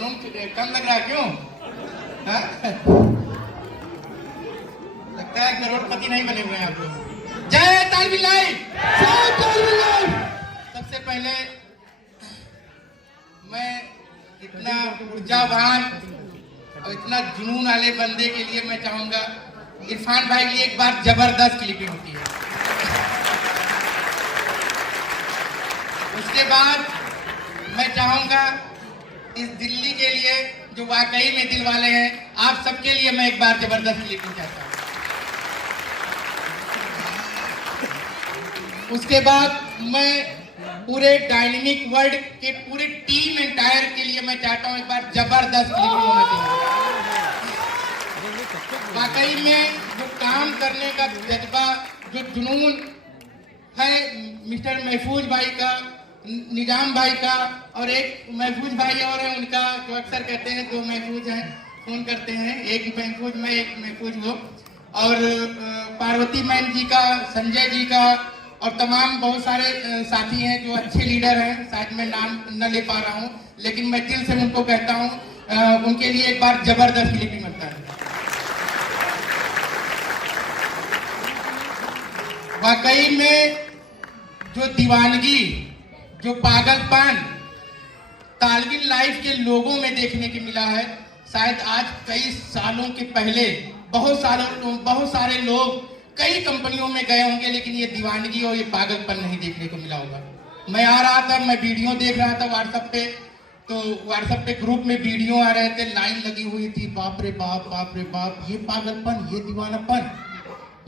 Room cum लग रहा है क्यों? हाँ? लगता है करोड़पति नहीं बने हुए हैं आप लोग। जय तालवी लाइफ! जय तालवी लाइफ! सबसे पहले मैं इतना ऊर्जावान और इतना जुनून वाले बंदे के लिए मैं चाहूंगा इरफान भाई की एक बार जबरदस्त क्लिपिंग होती है। उसके बाद मैं चाहूंगा इस दिल्ली के लिए जो वाकई में दिल वाले हैं, आप सबके लिए मैं एक बार जबरदस्त क्लिपिंग चाहता हूं। उसके बाद मैं पूरे डायनेमिक वर्ल्ड के पूरी टीम एंटायर के लिए मैं चाहता हूं एक बार जबरदस्त क्लिपिंग होना चाहिए। वाकई में जो काम करने का जज्बा, जो जुनून है मिस्टर महफूज भाई का, निजाम भाई का, और एक महफूज भाई और है उनका, जो अक्सर कहते हैं दो महफूज हैं, फोन करते हैं, एक महफूज में एक महफूज वो, और पार्वती मैम जी का, संजय जी का, और तमाम बहुत सारे साथी हैं जो अच्छे लीडर हैं। शायद मैं नाम न ले पा रहा हूं, लेकिन मैं दिल से उनको कहता हूं उनके लिए एक बार जबरदस्त क्लिपिंग बनता है। वाकई में जो दीवानगी, जो पागलपन तालवी लाइफ के लोगों में देखने को मिला है, शायद आज कई सालों के पहले बहुत सारे लोग कई कंपनियों में गए होंगे, लेकिन ये दीवानगी और ये पागलपन नहीं देखने को मिला होगा। मैं आ रहा था, मैं वीडियो देख रहा था व्हाट्सएप पे, तो व्हाट्सएप पे ग्रुप में वीडियो आ रहे थे, लाइन लगी हुई थी, बाप रे बाप, ये पागलपन, ये दीवानापन,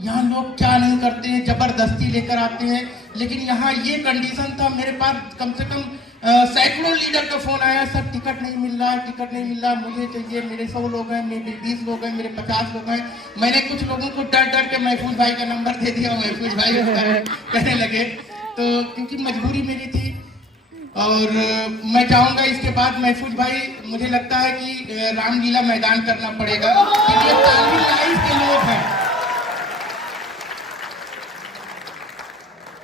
यहाँ लोग क्या नहीं करते हैं, जबरदस्ती लेकर आते हैं। लेकिन यहाँ ये कंडीशन था, मेरे पास कम से कम सैकड़ों लीडर का फोन आया, सर टिकट नहीं मिल रहा, मुझे चाहिए, मेरे 100 लोग हैं, मेरे 20 लोग हैं, मेरे 50 लोग हैं। मैंने कुछ लोगों को डर के महफूज भाई का नंबर दे दिया, महफूज भाई कहने लगे, तो क्योंकि मजबूरी मेरी थी। और मैं चाहूंगा इसके बाद महफूज भाई, मुझे लगता है कि रामलीला मैदान करना पड़ेगा, क्योंकि ये तालवी लाइफ के लोग हैं,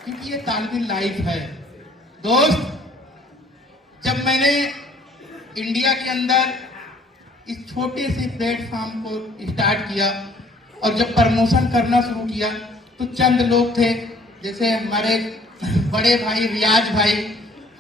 क्योंकि ये तालवी लाइफ है। दोस्त, जब मैंने इंडिया के अंदर इस छोटे से प्लेटफॉर्म को स्टार्ट किया और जब प्रमोशन करना शुरू किया, तो चंद लोग थे, जैसे हमारे बड़े भाई रियाज भाई,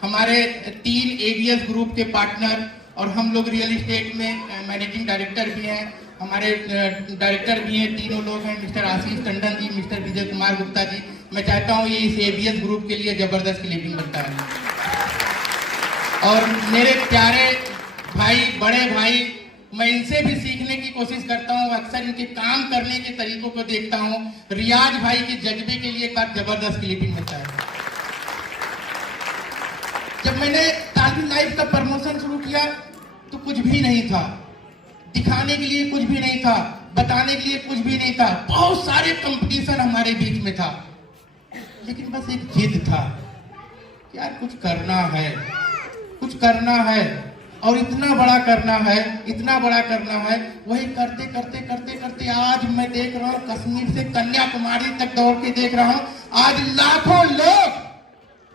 हमारे 3 एवीएस ग्रुप के पार्टनर, और हम लोग रियल एस्टेट में मैनेजिंग डायरेक्टर भी हैं, हमारे डायरेक्टर भी हैं, तीनों लोग हैं, मिस्टर आशीष टंडन जी, मिस्टर विजय कुमार गुप्ता जी। मैं चाहता हूँ ये इस एवीएस ग्रुप के लिए जबरदस्त क्लिपिंग बनता है। और मेरे प्यारे भाई, बड़े भाई, मैं इनसे भी सीखने की कोशिश करता हूँ, अक्सर इनके काम करने के तरीकों को देखता हूँ। रियाज भाई के जज्बे के लिए एक बार जबरदस्त क्लिपिंग होता है। जब मैंने तालवी लाइफ का प्रमोशन शुरू किया तो कुछ भी नहीं था, दिखाने के लिए कुछ भी नहीं था, बताने के लिए कुछ भी नहीं था, बहुत सारे कंपटीशन हमारे बीच में था, लेकिन बस एक जिद था, यार कुछ करना है और इतना बड़ा करना है। वही करते आज मैं देख रहा हूँ, कश्मीर से कन्याकुमारी तक दौड़ के देख रहा हूँ, आज लाखों लोग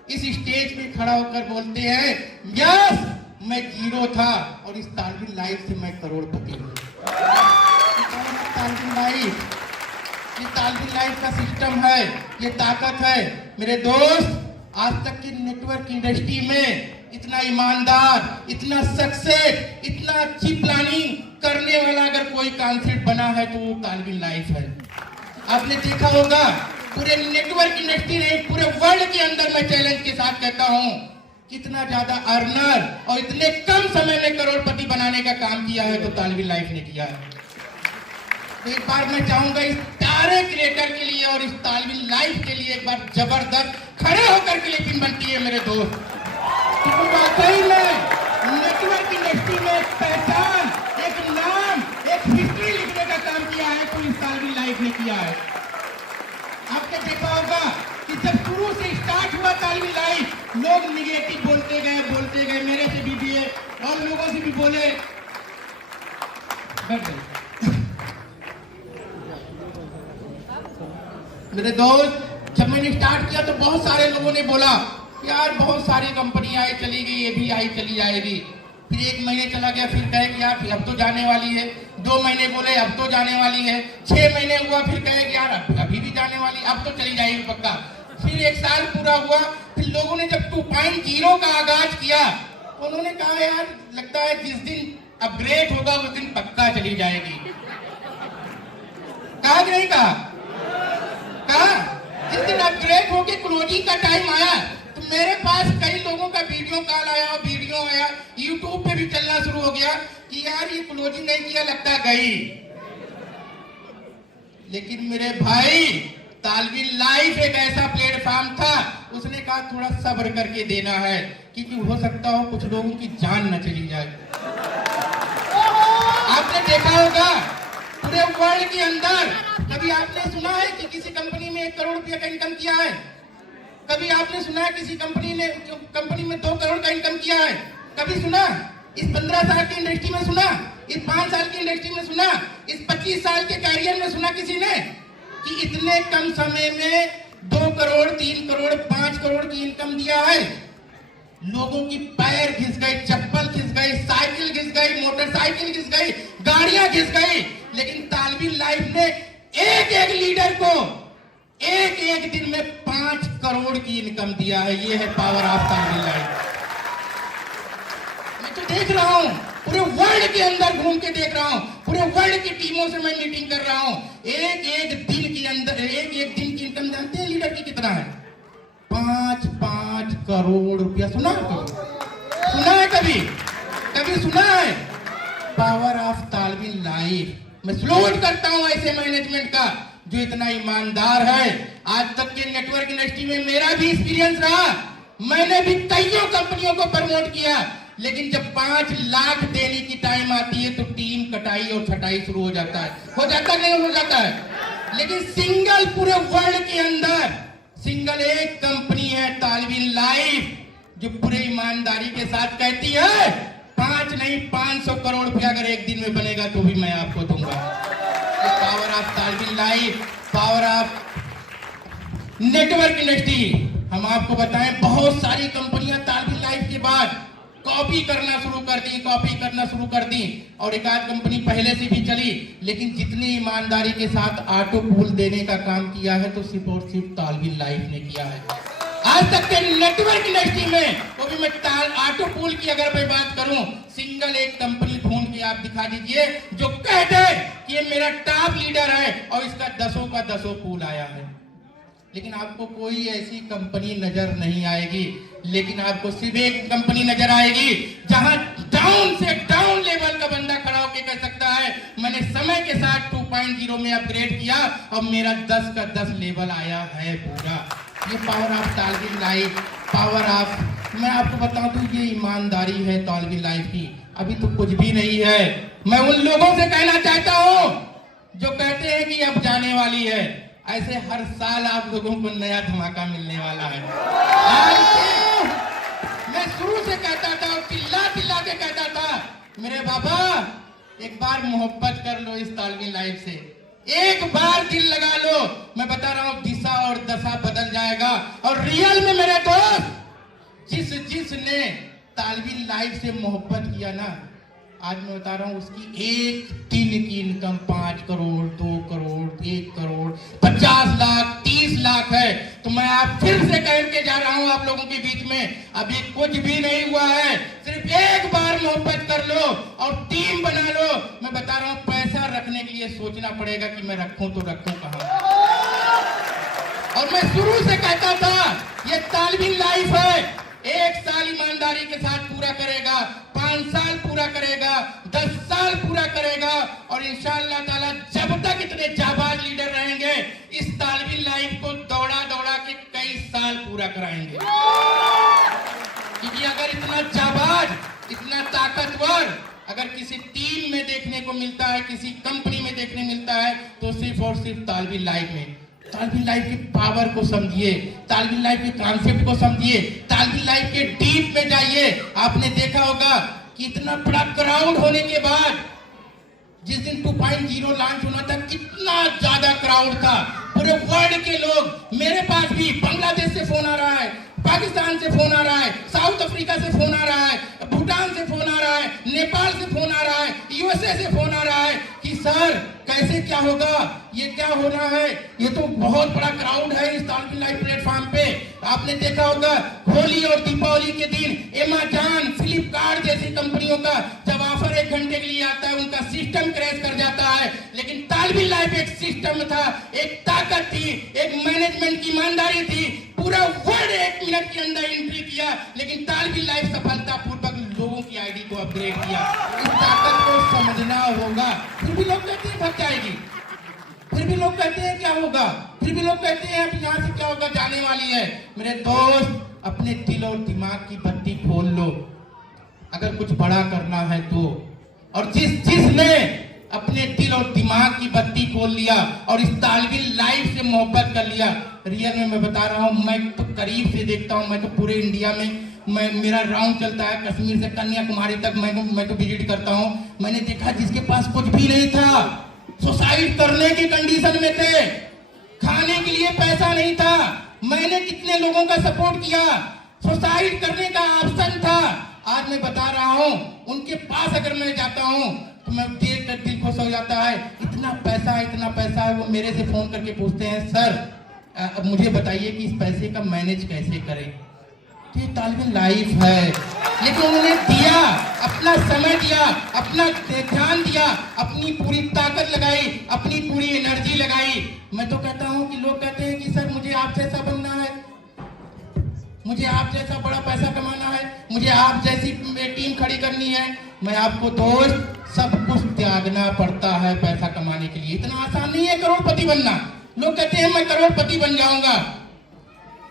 इस स्टेज पे खड़ा होकर बोलते हैं, यस मैं जीरो था और इस तालवी लाइफ से मैं करोड़पति हूँ। ये तालवी लाइफ का सिस्टम है, ये ताकत है। मेरे दोस्त, आज तक की नेटवर्क इंडस्ट्री में इतना ईमानदार, इतना सक्सेस, इतना अच्छी प्लानिंग करने वाला अगर कोई कॉन्सेप्ट बना है तो वो तालवी लाइफ है। आपने देखा होगा, पूरे नेटवर्क इंडस्ट्री ने, पूरे वर्ल्ड के अंदर मैं चैलेंज के साथ कहता हूं, कितना ज्यादा अर्नर और इतने कम समय में करोड़पति बनाने का काम किया है तो तालवी लाइफ ने किया है। तो एक बार मैं चाहूंगा इस सारे क्रिएटर के लिए और इस तालवी लाइफ के लिए एक बार जबरदस्त खड़े होकर क्लिपिंग बनती है मेरे दोस्त। वाकई में नेटवर्क इंडस्ट्री में एक पहचान, एक नाम, एक हिस्ट्री लिखने का काम किया है तो इस तालवी लाइफ ने किया है। आपने देखा होगा कि जब शुरू से स्टार्ट हुआ तालवी लाइफ, लोग निगेटिव बोलते गए, मेरे से भी और लोगों से भी बोले, मेरे दोस्त, जब मैंने स्टार्ट किया तो बहुत सारे लोगों ने बोला, यार बहुत सारी कंपनी आई चली गई, ये भी आई चली जाएगी। फिर 1 महीने चला चला गया, फिर कहे कि यार अब तो जाने वाली है। 2 महीने बोले अब तो जाने वाली है। 6 महीने हुआ, फिर कहे कि यार अभी भी जाने वाली, अब तो चली जाएगी पक्का। फिर 1 साल पूरा हुआ। फिर लोगों ने जब 2.0 का आगाज किया तो उन्होंने कहा यार लगता है जिस दिन अपग्रेड होगा उस दिन पक्का चली जाएगी। कहा कि नहीं कहा? जिस दिन अपग्रेड होके क्लोजिंग का टाइम आया तो मेरे पास कई लोगों का वीडियो कॉल आया और वीडियो आया, यूट्यूब पे भी चलना शुरू हो गया कि यार ये क्लोजिंग नहीं किया, लगता गई। लेकिन मेरे भाई तालवीन लाइव एक ऐसा प्लेटफॉर्म था, उसने कहा थोड़ा सब्र करके देना है क्योंकि हो सकता हो कुछ लोगों की जान न चली जाए। आपने देखा होगा पूरे वर्ल्ड के अंदर कभी आपने सुना है कि किसी कंपनी में 1 करोड़ रुपया का इनकम किया है? कभी आपने सुना है किसी कंपनी में 2 करोड़ का इनकम किया है? कभी सुना? इस 15 साल की इंडस्ट्री में सुना? इस 5 साल की इंडस्ट्री में सुना? इस 25 साल के कैरियर में सुना किसी ने कि इतने कम समय में 2 करोड़, 3 करोड़, 5 करोड़ की इनकम दिया है? लोगों की पैर घिस गए, चप्पल घिस गई, साइकिल घिस गई, मोटरसाइकिल घिस गई, गाड़ियां घिस गई, लेकिन तालवीन लाइफ ने एक लीडर को एक दिन में 5 करोड़ की इनकम दिया है। ये है पावर ऑफ तालवीन लाइफ। मैं तो देख रहा हूं, पूरे वर्ल्ड के अंदर घूम के देख रहा हूं, पूरे वर्ल्ड की टीमों से मैं मीटिंग कर रहा हूं। एक दिन के अंदर एक दिन की इनकम जानते हैं लीडर की कितना है? 5 करोड़ रुपया। सुना है कभी सुना है? पावर ऑफ तालवीन लाइफ। मैं सलूट करता हूं ऐसे मैनेजमेंट का जो इतना ईमानदार है। आज तक के नेटवर्क इंडस्ट्री में मेरा भी एक्सपीरियंस रहा, मैंने भी कईयों कंपनियों को प्रमोट किया, लेकिन जब 5 लाख देने की टाइम आती है तो टीम कटाई और छटाई शुरू हो जाता है। हो जाता नहीं हो जाता है? लेकिन सिंगल पूरे वर्ल्ड के अंदर सिंगल एक कंपनी है तालवीन लाइफ जो पूरे ईमानदारी के साथ कहती है 5 नहीं 500 करोड़ रुपया अगर एक दिन में बनेगा तो भी मैं आपको दूंगा। पावर ऑफ तालवीन life, power of network industry. हम आपको बताएं बहुत सारी कंपनियां तालवीन लाइफ के बाद कॉपी करना शुरू कर दी और एक आध कंपनी पहले से भी चली, लेकिन जितनी ईमानदारी के साथ ऑटो पूल देने का काम किया है तो सिर्फ और सिर्फ तालवीन लाइफ ने किया है। आज तक के नेटवर्क इंडस्ट्री में वो भी मैं ऑटो पूल की अगर मैं बात करूं, सिंगल एक कंपनी ढूंढ के आप दिखा दीजिए जो कहते कि ये मेरा टॉप लीडर है और इसका 10 का 10 पूल आया है। लेकिन आपको कोई ऐसी कंपनी नजर नहीं आएगी, लेकिन आपको सिर्फ एक कंपनी नजर आएगी जहां डाउन से डाउन लेवल का बंदा खड़ा होकर कह सकता है मैंने समय के साथ 2.0 में अपग्रेड किया और मेरा 10 का 10 लेवल आया है पूरा। ये पावर ऑफ तालवीन लाइफ, पावर ऑफ, मैं आपको बताऊं तो ये ईमानदारी है तालवीन लाइफ की। अभी तो कुछ भी नहीं है। मैं उन लोगों से कहना चाहता हूं जो कहते हैं कि अब जाने वाली है, ऐसे हर साल आप लोगों को नया धमाका मिलने वाला है। आज मैं शुरू से कहता था और चिल्ला के कहता था मेरे बाबा एक बार मोहब्बत कर लो इस तालवीन लाइफ से, एक बार दिल लगा लो, मैं बता रहा हूं दिशा और दशा बदल जाएगा। और रियल में मेरे दोस्त जिसने तालवीन लाइफ से मोहब्बत किया ना, आज मैं बता रहा हूं उसकी एक दिन की इनकम 5 करोड़, 2 करोड़, 1 करोड़, 50 लाख, 30 लाख है। तो मैं आप फिर से कह के जा रहा हूं आप लोगों के बीच में, अभी कुछ भी नहीं हुआ है, सिर्फ एक बार मोहब्बत कर लो और टीम बना लो। मैं बता रहा हूं पैसा रखने के लिए सोचना पड़ेगा कि मैं रखूं तो रखूं कहां। और मैं शुरू से कहता था ये तालवीन लाइफ है, 1 साल ईमानदारी के साथ पूरा करेगा, 5 साल पूरा करेगा, 10 साल पूरा करेगा और इंशाअल्लाह ताला जब तक इतने जाबाज लीडर रहेंगे इस तालवीन लाइफ को दौड़ा के कई साल पूरा कराएंगे। क्योंकि अगर इतना जाबाज, इतना ताकतवर अगर किसी टीम में देखने को मिलता है, किसी कंपनी में देखने मिलता है तो सिर्फ और सिर्फ तालवीन लाइफ में। तालवीन लाइफ की पावर को समझिए, तालवीन लाइफ के कॉन्सेप्ट को समझिए, तालवीन लाइफ के डीप में जाइए। आपने देखा होगा कि इतना बड़ा क्राउड होने के बाद जिस दिन 2.0 लॉन्च होना था कितना ज्यादा क्राउड था, पूरे वर्ल्ड के लोग, मेरे पास भी बांग्लादेश से फोन आ रहा है, पाकिस्तान से फोन आ रहा है, साउथ अफ्रीका से फोन आ रहा है, भूटान से फोन आ रहा है, नेपाल से यूएसए से फोन आ रहा है कि सर कैसे क्या होगा, ये क्या हो रहा है, ये तो बहुत बड़ा क्राउड है इस तालविन लाइव प्लेटफॉर्म पे। आपने देखा होगा होली और दीपावली के दिन अमेज़न, फ्लिपकार्ट जैसी कंपनियों का जब ऑफर 1 घंटे के लिए आता है उनका सिस्टम क्रैश कर जाता है। लेकिन तालविन लाइव एक सिस्टम था, एक ताकत थी, एक मैनेजमेंट की ईमानदारी थी। पूरा वर्ल्ड 1 मिनट के अंदर एंट्री किया, लेकिन तालविन लाइव सफलतापूर्वक लोगों की आईडी को अपग्रेड किया। इस ताकत को समझना होगा। फिर भी लोग कहते हैं भाग जाएगी, फिर भी लोग कहते हैं क्या होगा, फिर भी लोग कहते हैं अब यहाँ से क्या होगा, जाने वाली है। मेरे दोस्त, अपने दिल और दिमाग की बत्ती खोल लो अगर कुछ बड़ा करना है तो। और जिसने अपने दिल और दिमाग की बत्ती खोल लिया और इस तालविन लाइव से मोहब्बत कर लिया, रियल में मैं बता रहा हूँ, मैं तो करीब से देखता हूँ, मैं तो पूरे इंडिया में मेरा राउंड चलता है, कश्मीर से कन्याकुमारी तक मैं तो विजिट करता हूँ। मैंने देखा जिसके पास कुछ भी नहीं था, सुसाइड करने की कंडीशन में थे, खाने के लिए पैसा नहीं था, मैंने कितने लोगों का सपोर्ट किया, सुसाइड करने का ऑप्शन था। आज मैं बता रहा हूँ, उनके पास अगर मैं जाता हूँ तो मैं देख कर दिल खुश हो जाता है। इतना पैसा है। वो मेरे से फोन करके पूछते हैं सर मुझे बताइए कि इस पैसे का मैनेज कैसे करें। तो ये तालविन लाइफ है, लेकिन उन्होंने दिया, अपना समय दिया, अपना ध्यान दिया, अपनी पूरी ताकत लगाई, अपनी पूरी एनर्जी लगाई। मैं तो कहता हूँ कि लोग कहते हैं कि सर मुझे आप जैसा बनना है, मुझे आप जैसा बड़ा पैसा कमाना है, मुझे आप जैसी टीम खड़ी करनी है। मैं आपको दोस्त, सब कुछ त्यागना पड़ता है पैसा कमाने के लिए। इतना आसान नहीं है करोड़पति बनना। लोग कहते हैं मैं करोड़पति बन जाऊंगा,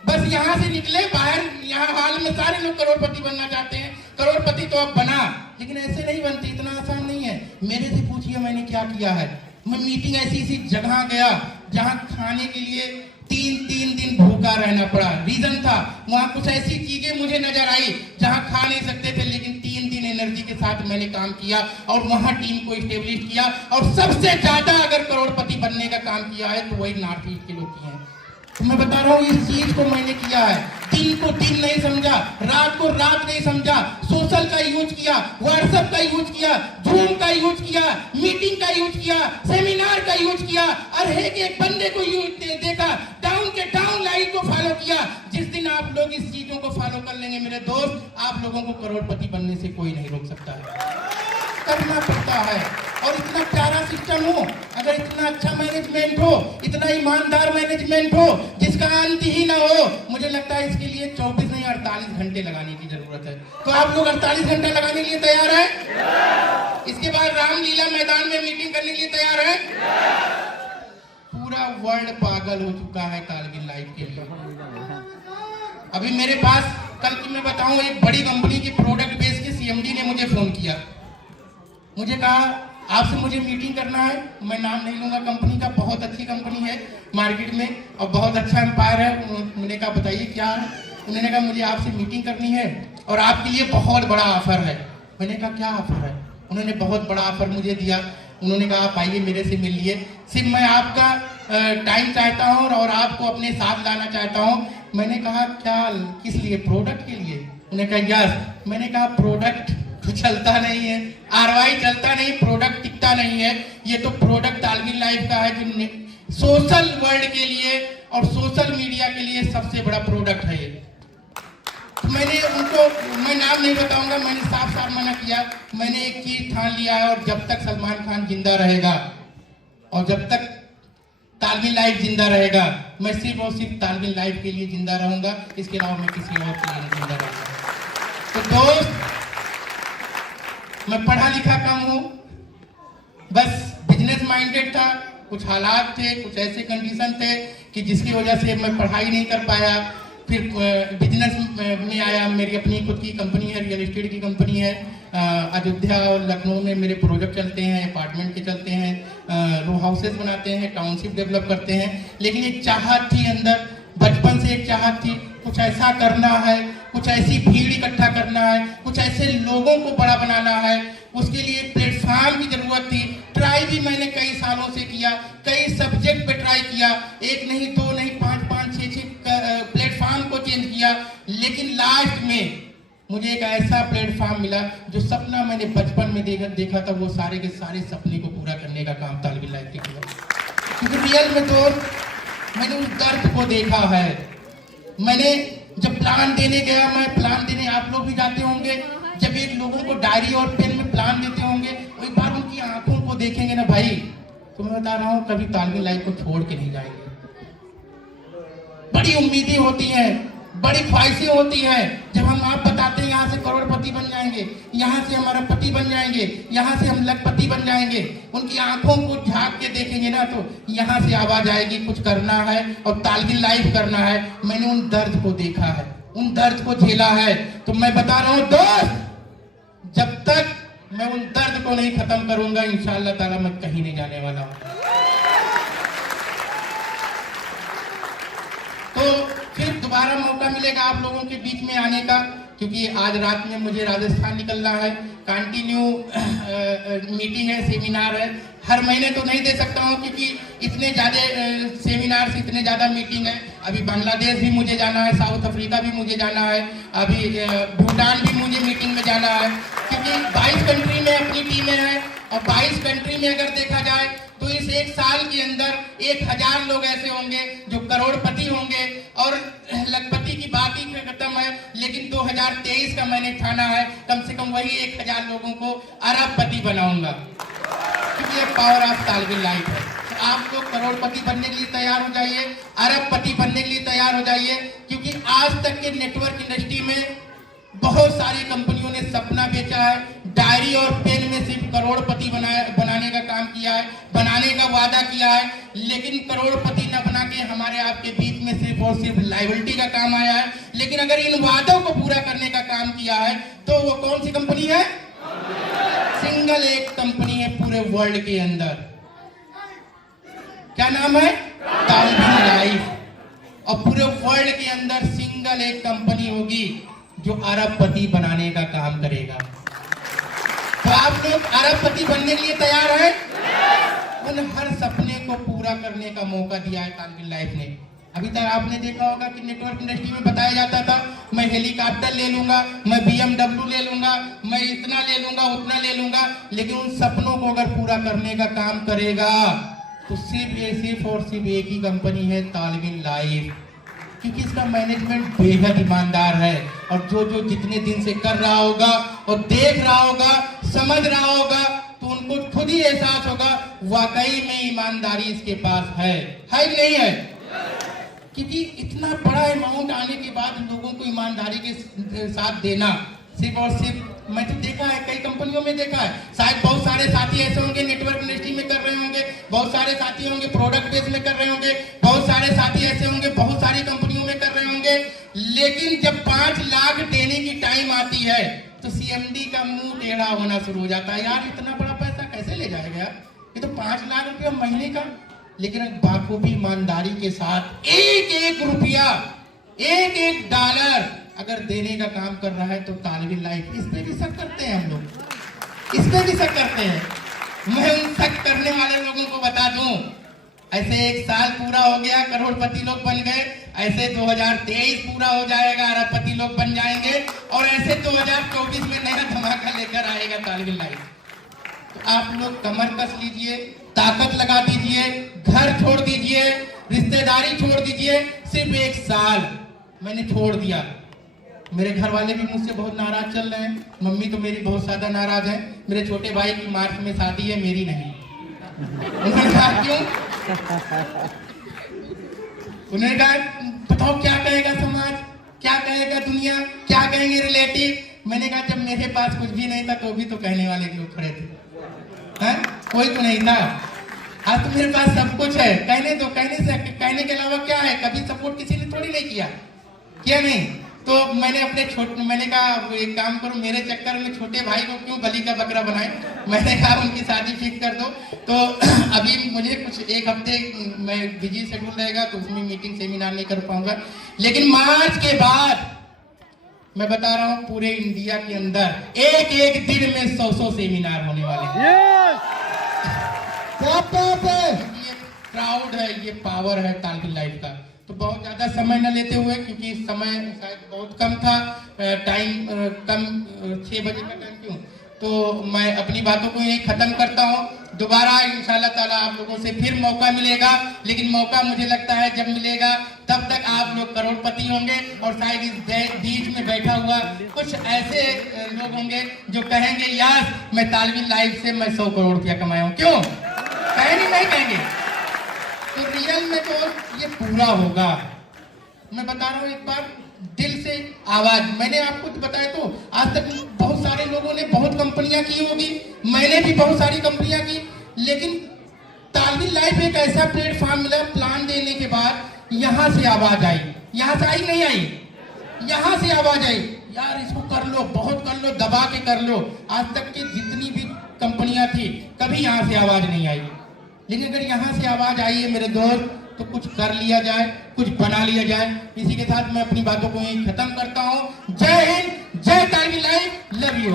बस यहाँ से निकले बाहर, यहाँ हाल में सारे लोग करोड़पति बनना चाहते हैं। करोड़पति तो अब बना, लेकिन ऐसे नहीं बनती, इतना आसान नहीं है। मेरे से पूछिए मैंने क्या किया है। मैं मीटिंग ऐसी जगह गया जहाँ खाने के लिए 3 दिन भूखा रहना पड़ा। रीजन था वहाँ कुछ ऐसी चीजें मुझे नजर आई जहाँ खा नहीं सकते थे, लेकिन 3 दिन एनर्जी के साथ मैंने काम किया और वहाँ टीम को स्टेब्लिश किया। और सबसे ज्यादा अगर करोड़पति बनने का काम किया है तो वही नॉर्थ ईस्ट के लोग किए हैं। तो मैं बता रहा हूँ इस चीज को मैंने किया है। दिन को दिन नहीं समझा, रात को रात नहीं समझा, सोशल का यूज किया, व्हाट्सएप का यूज किया, जूम का यूज किया, मीटिंग का यूज किया, सेमिनार का यूज किया, और एक बंदे को यूज देखा, डाउन के डाउन लाइन को फॉलो किया। जिस दिन आप लोग इस चीजों को फॉलो कर लेंगे मेरे दोस्त, आप लोगों को करोड़पति बनने से कोई नहीं रोक सकता है। करना पड़ता है। और इतना प्यारा सिस्टम हो, अगर इतना अच्छा मैनेजमेंट हो, इतना ईमानदार मैनेजमेंट हो जिसका अंत ही ना हो, मुझे लगता है इसके लिए 24 नहीं 48 घंटे लगाने की जरूरत है। तो आप लोग 48 घंटे लगाने के लिए तैयार हैं? इसके बाद रामलीला मैदान में मीटिंग करने के लिए तैयार हैं? पूरा वर्ल्ड पागल हो चुका है तालविन लाइव के लिए। अभी मेरे पास कल की मैं बताऊं, एक बड़ी कंपनी की प्रोडक्ट बेस के सीएमडी ने मुझे फोन किया, मुझे कहा आपसे मुझे मीटिंग करना है। मैं नाम नहीं लूंगा कंपनी का, बहुत अच्छी कंपनी है मार्केट में और बहुत अच्छा एम्पायर है। मैंने कहा बताइए क्या है। उन्होंने कहा मुझे आपसे मीटिंग करनी है और आपके लिए बहुत बड़ा ऑफर है। मैंने कहा क्या ऑफर है। उन्होंने बहुत बड़ा ऑफर मुझे दिया। उन्होंने कहा आप आइए मेरे से मिल लिए, सिर्फ मैं आपका टाइम चाहता हूँ और आपको अपने साथ लाना चाहता हूँ। मैंने कहा क्या, किस लिए? प्रोडक्ट के लिए? उन्होंने कहा यस। मैंने कहा प्रोडक्ट तो चलता नहीं है, आरवाई चलता नहीं, प्रोडक्ट टिकता नहीं है। ये तो प्रोडक्ट तालविन लाइव का है जो सोशल वर्ल्ड के लिए और सोशल मीडिया के लिए सबसे बड़ा प्रोडक्ट है ये। तो मैंने उनको, मैं नाम नहीं बताऊंगा, मैंने साफ साफ मना किया। मैंने एक चीज ठान लिया है, और जब तक सलमान खान जिंदा रहेगा और जब तक तालविन लाइव जिंदा रहेगा, मैं सिर्फ और सिर्फ तालविन लाइव के लिए जिंदा रहूंगा। इसके अलावा मैं किसी और के लिए नहीं जिंदा रहूंगा। तो दोस्त, मैं पढ़ा लिखा कम हूँ, बस बिजनेस माइंडेड था। कुछ हालात थे, कुछ ऐसे कंडीशन थे कि जिसकी वजह से मैं पढ़ाई नहीं कर पाया। फिर बिजनेस में आया। मेरी अपनी खुद की कंपनी है, रियल एस्टेट की कंपनी है। अयोध्या और लखनऊ में मेरे प्रोजेक्ट चलते हैं, अपार्टमेंट के चलते हैं, रो हाउसेस बनाते हैं, टाउनशिप डेवलप करते हैं। लेकिन एक चाहत थी अंदर, बचपन से एक चाहत थी, कुछ ऐसा करना है, कुछ ऐसी भीड़ इकट्ठा करना है, कुछ ऐसे लोगों को बड़ा बनाना है। उसके लिए एक प्लेटफॉर्म की जरूरत थी। ट्राई भी मैंने कई सालों से किया, कई सब्जेक्ट पे ट्राई किया, 1 नहीं 2 नहीं 5 6 प्लेटफॉर्म को चेंज किया। लेकिन लास्ट में मुझे एक ऐसा प्लेटफॉर्म मिला जो सपना मैंने बचपन में देखा था वो सारे के सारे सपने को पूरा करने का काम तालविन लाइफ ने किया। क्योंकि रियल में तो मैंने उस दर्द को देखा है। मैंने जब प्लान देने गया, मैं प्लान देने, आप लोग भी जाते होंगे, जब एक लोगों को डायरी और पेन में प्लान देते होंगे, एक बार उनकी आंखों को देखेंगे ना भाई, तो मैं बता रहा हूँ कभी तालविन लाइफ को छोड़ के नहीं जाएंगे। बड़ी उम्मीदें होती हैं, बड़ी ख्वाहिशें होती हैं। जब हम आप बताते हैं यहाँ से करोड़पति बन जाएंगे, यहाँ से हमारा पति बन जाएंगे, यहाँ से हम लखपति बन जाएंगे, उनकी आंखों को झांक के देखेंगे ना तो यहाँ से आवाज आएगी कुछ करना है और तालविन लाइफ करना है। मैंने उन दर्द को देखा है, उन दर्द को झेला है। तो मैं बता रहा हूँ दोस्त, जब तक मैं उन दर्द को नहीं खत्म करूंगा इंशाअल्लाह ताला मैं कहीं नहीं जाने वाला हूँ। तो फिर दोबारा मौका मिलेगा आप लोगों के बीच में आने का, क्योंकि आज रात में मुझे राजस्थान निकलना है। कंटिन्यू मीटिंग है, सेमिनार है। हर महीने तो नहीं दे सकता हूँ क्योंकि इतने ज़्यादा सेमिनार से इतने ज़्यादा मीटिंग है। अभी बांग्लादेश भी मुझे जाना है, साउथ अफ्रीका भी मुझे जाना है, अभी भूटान भी मुझे मीटिंग में जाना है, क्योंकि 22 कंट्री में अपनी टीमें हैं। और 22 कंट्री में अगर देखा जाए तो इस एक साल के अंदर 1000 लोग ऐसे होंगे जो करोड़पति होंगे। और लखपति की बात ही खत्म है, लेकिन 2023 का मैंने ठाना है कम से कम वही 1000 लोगों को अरबपति बनाऊंगा, क्योंकि ये पावर ऑफ तालविन लाइफ है। तो आप लोग करोड़पति बनने के लिए तैयार हो जाइए, अरबपति बनने के लिए तैयार हो जाइए, क्योंकि आज तक के नेटवर्क इंडस्ट्री में बहुत सारी कंपनियों ने सपना बेचा है, डायरी और पेन में सिर्फ करोड़पति बनाने का काम किया है, बनाने का वादा किया है, लेकिन करोड़पति न बना के हमारे आपके बीच में सिर्फ और सिर्फ लायबिलिटी का काम आया है। लेकिन अगर इन वादों को पूरा करने का काम किया है तो वो कौन सी कंपनी है? सिंगल एक कंपनी है पूरे वर्ल्ड के अंदर। क्या नाम है? तालविन लाइफ। और पूरे वर्ल्ड के अंदर सिंगल एक कंपनी होगी जो अरबपति बनाने का काम करेगा। तो आप लोग अरबपति बनने के लिए तैयार हैं? उन हर सपने को पूरा करने का मौका दिया है तालविन लाइफ ने। अभी तक आपने देखा होगा कि नेटवर्क इंडस्ट्री में बताया जाता था मैं हेलीकॉप्टर ले लूंगा, मैं BMW ले लूंगा, मैं इतना ले लूंगा, उतना ले लूंगा, लेकिन उन सपनों को अगर पूरा करने का काम करेगा तो सिर्फ और सिर्फ एक ही कंपनी है, तालविन लाइफ। क्योंकि इसका मैनेजमेंट बेहद ईमानदार है और जो जितने दिन से कर रहा होगा और देख रहा होगा, समझ रहा होगा, तो उनको खुद ही एहसास होगा वाकई में ईमानदारी इसके पास है कि नहीं है। क्योंकि इतना बड़ा अमाउंट आने के बाद लोगों को ईमानदारी के साथ देना, सिर्फ और सिर्फ मैं तो देखा है, कई कंपनियों में देखा है, शायद बहुत सारे साथी ऐसे होंगे नेटवर्क इंडस्ट्री में कर रहे होंगे, बहुत सारे साथी होंगे प्रोडक्ट बेस में कर रहे होंगे, बहुत सारे साथी ऐसे होंगे बहुत सारी कंपनियों में कर रहे होंगे, लेकिन जब 5 लाख देने की टाइम आती है तो CMD का मुंह टेढ़ा होना शुरू हो जाता है। यार इतना बड़ा पैसा कैसे ले जाएगा यार, ये तो 5 लाख रुपया महीने का। लेकिन बाखूबी ईमानदारी के साथ एक रुपया, एक डॉलर अगर देने का काम कर रहा है तो तालविन लाइफ इस पे भी शक करते हैं। हम लोग इस पे भी शक करते हैं। मैं उन शक करने वाले लोगों को बता दूं, ऐसे 1 साल पूरा हो गया, करोड़पति लोग बन गए, ऐसे 2023 पूरा हो जाएगा, अरबपति लोग बन जाएंगे, और ऐसे 2024 में नया धमाका लेकर आएगा तालविन लाइफ। तो आप लोग कमर कस लीजिए, ताकत लगा दीजिए, घर छोड़ दीजिए, रिश्तेदारी छोड़ दीजिए। सिर्फ 1 साल मैंने छोड़ दिया। मेरे घर वाले भी मुझसे बहुत नाराज चल रहे हैं, मम्मी तो मेरी बहुत ज्यादा नाराज है। मेरे छोटे भाई की मार्च में शादी है, मेरी नहीं। उन्होंने कहा क्यों? उन्होंने कहा बताओ क्या कहेगा समाज, क्या कहेगा दुनिया, क्या कहेंगे रिलेटिव। मैंने कहा जब मेरे पास कुछ भी नहीं था तो भी तो कहने वाले लोग खड़े थे, हैं? कोई तो नहीं था। आज तो मेरे पास सब कुछ है, कहने दो, कहने के अलावा क्या है? कभी सपोर्ट किसी ने थोड़ी नहीं किया नहीं। तो मैंने कहा एक काम करो, मेरे चक्कर में छोटे भाई को क्यों बलि का बकरा बनाए। मैंने कहा उनकी शादी फिक्स कर दो। तो अभी मुझे कुछ 1 हफ्ते में बिजी शेड्यूल रहेगा तो उसमें मीटिंग सेमिनार नहीं कर पाऊंगा, लेकिन मार्च के बाद मैं बता रहा हूँ पूरे इंडिया के अंदर एक दिन में 100 सेमिनार होने वाले हैं। ये क्राउड है, ये पावर है तालविन लाइफ का। तो बहुत ज्यादा समय न लेते हुए, क्योंकि समय शायद बहुत कम था, टाइम कम, 6 बजे का टाइम क्यों, तो मैं अपनी बातों को यही खत्म करता हूँ। दोबारा इंशाल्लाह ताला आप लोगों से फिर मौका मिलेगा, लेकिन मौका मुझे लगता है जब मिलेगा तब तक आप लोग करोड़पति होंगे और शायद इस बीच में बैठा हुआ कुछ ऐसे लोग होंगे जो कहेंगे यार मैं तालवी लाइफ से मैं 100 करोड़ रुपया कमाया हूँ। क्यों कहेंगे? नहीं कहेंगे? तो रियल में तो ये पूरा होगा। मैं बता रहा हूँ एक बार दिल से आवाज, मैंने आपको तो बताया तो आज तक बहुत सारे लोगों ने बहुत कंपनियां की होगी, मैंने भी बहुत सारी कंपनियां की, लेकिन तालवी लाइफ एक ऐसा प्लेटफॉर्म मिला प्लान देने के बाद यहां से आवाज आई। यहां से आई नहीं आई? यहां से आवाज आई यार इसको कर लो, बहुत कर लो, दबा के कर लो। आज तक की जितनी भी कंपनियां थी कभी यहां से आवाज नहीं आई, लेकिन अगर यहां से आवाज आई है मेरे दोस्त तो कुछ कर लिया जाए, कुछ बना लिया जाए। इसी के साथ मैं अपनी बातों को यहीं खत्म करता हूं। जय हिंद, जय तालवी लाइफ, लव यू।